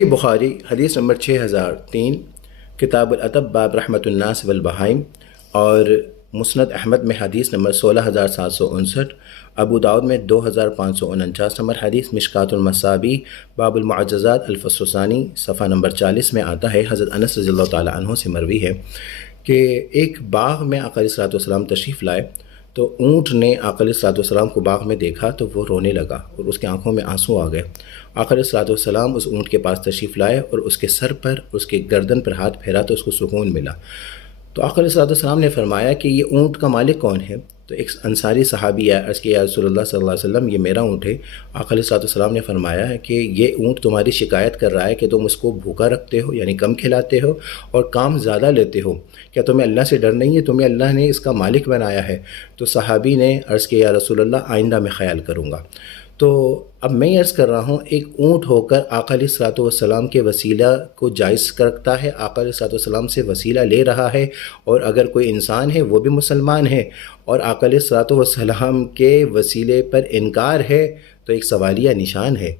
بخاری حدیث نمبر 6003، کتاب الادب باب رحمت الناس والبہائم، اور مسند احمد میں حدیث نمبر 16759، ابو داؤد میں 2549 نمبر حدیث، مشکات المصابیح باب المعجزات الفصل الثانی صفحہ نمبر 40 میں آتا ہے۔ حضرت انس رضی اللہ تعالیٰ عنہ سے مروی ہے کہ ایک باغ میں آقا علیہ الصلوۃ والسلام تشریف لائے تو اونٹ نے آقا علیہ الصلوۃ والسلام کو باغ میں دیکھا تو وہ رونے لگا اور اس کی آنکھوں میں آنسو آ گئے۔ آقا علیہ الصلوۃ والسلام اس اونٹ کے پاس تشریف لائے اور اس کے سر پر، اس کے گردن پر ہاتھ پھیرا تو اس کو سکون ملا۔ تو آقا علیہ الصلوۃ والسلام نے فرمایا کہ یہ اونٹ کا مالک کون ہے؟ تو ایک انصاری صحابی ہے، عرض کیا یا رسول اللہ صلی اللہ علیہ وسلم یہ میرا اونٹ ہے۔ آقا علیہ الصلوۃ والسلام نے فرمایا ہے کہ یہ اونٹ تمہاری شکایت کر رہا ہے کہ تم اس کو بھوکا رکھتے ہو، یعنی کم کھلاتے ہو اور کام زیادہ لیتے ہو، کیا تمہیں اللہ سے ڈر نہیں ہے؟ تمہیں اللہ نے اس کا مالک بنایا ہے۔ تو صحابی نے عرض کیا یا رسول اللہ آئندہ میں خیال کروں گا۔ تو اب میں یہ عرض کر رہا ہوں، ایک اونٹ ہو کر آقا علیہ الصلوۃ والسلام کے وسیلہ کو جائز کرتا ہے، آقا علیہ الصلوۃ والسلام سے وسیلہ لے رہا ہے، اور اگر کوئی انسان ہے وہ بھی مسلمان ہے اور آقا علیہ الصلوۃ والسلام کے وسیلے پر انکار ہے تو ایک سوالیہ نشان ہے۔